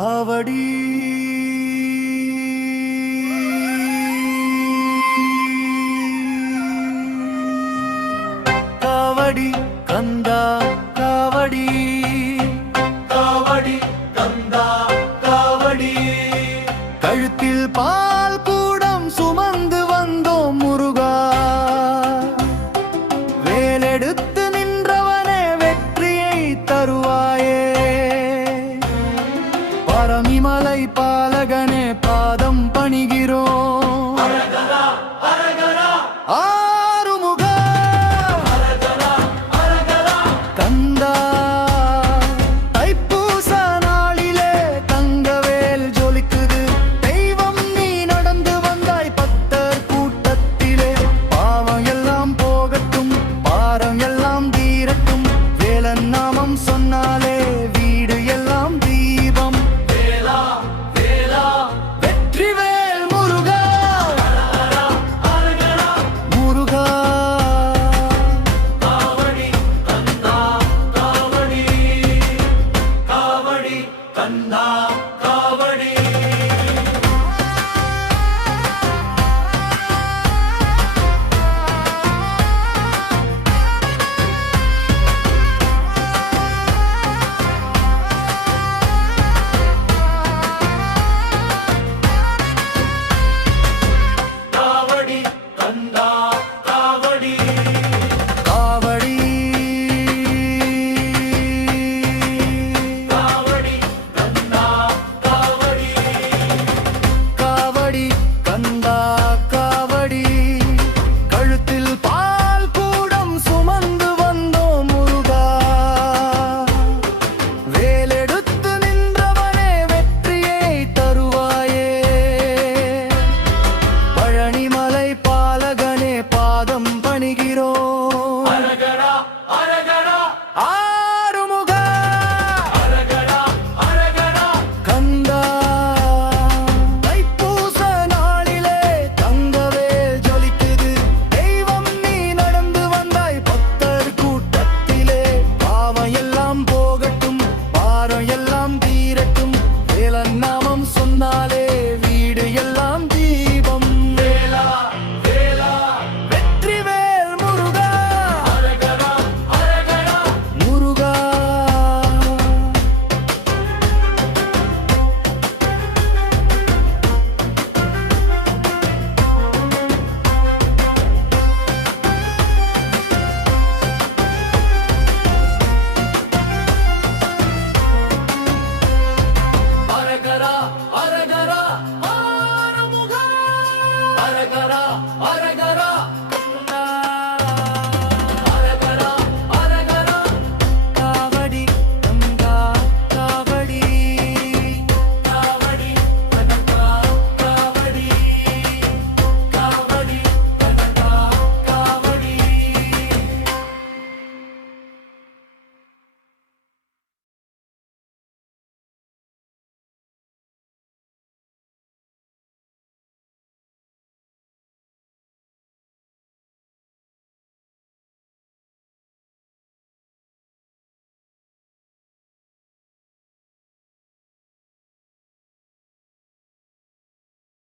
மகாவடி காவடி கந்தா காவடி. காவடி கந்தா காவடி. கழுத்தில் பால் கூடம் சுமந்து வந்தோம் முருகா. வேலெடுத்து அரகரா அரகரா